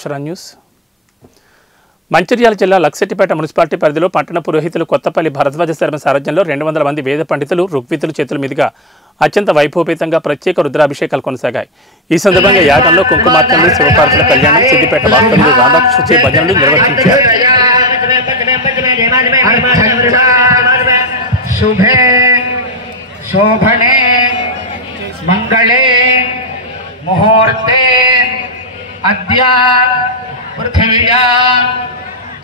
అక్షర news. Mancherial జిల్లా Luxettipet municipality పరిధిలో పట్టణ పురోహితులు కొత్తపల్లి భరద్వాజ శర్మ సారథ్యంలో 200 మంది వేద పండితులు ఋగ్వేదుల చేతుల మీదుగా అత్యంత వైభవపేతంగా ప్రత్యేక రుద్రాభిషేకాలు కొనసాగాయి. ఈ సందర్భంగా యాగంలో కుంకుమార్చనలు, శివపార్వతుల కళ్యాణం, సిద్దిపేట వాస్తవులు, రాధాకృష్ణ భజనలు నిర్వహించారు. शुभे शोभने मंगले मुहूर्ते अद्य पृथिव्या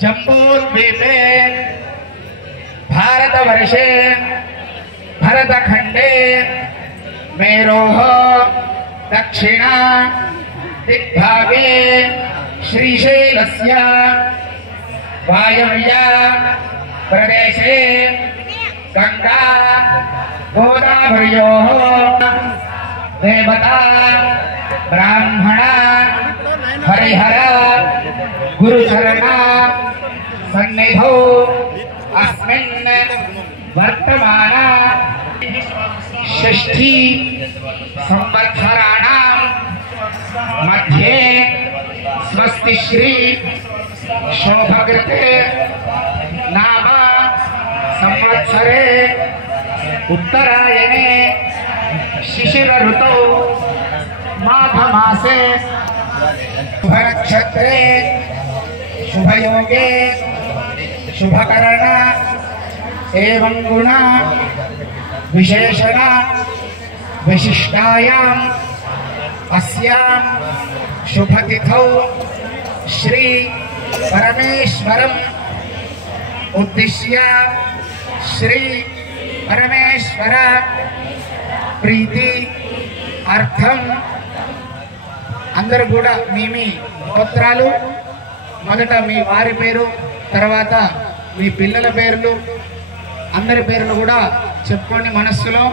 जम्बूद्वीपे भारतवर्षे भरतखंडे मेरोः दक्षिण दिग्भागे श्रीशैलस्य वायव्य प्रदेशे गंगा गोदावर्योः देवता ब्राह्मण हरिहर गुरुचरण सन्निधौ अस्मिन् वर्तमान षष्ठी संवत्सराणां मध्ये स्वस्तिश्री शोभकृते नाम संवत्सरे उत्तरायणे शिशिर ऋतौ माघमासे शुभनक्षत्रे शुभयोगे शुभकरण एवं गुण विशेषण विशिष्टायाम् अस्यां शुभतिथौ श्री परमेश्वरम् उद्दिश्य श्री परमेश्वर प्रीति अर्थम अंदर కూడా మీ పత్రాలు మొదట మీ వారి పేరు, తర్వాత మీ పిల్లల పేర్లు, అందరి పేర్లు కూడా చెప్పుకోండి మనస్సులో.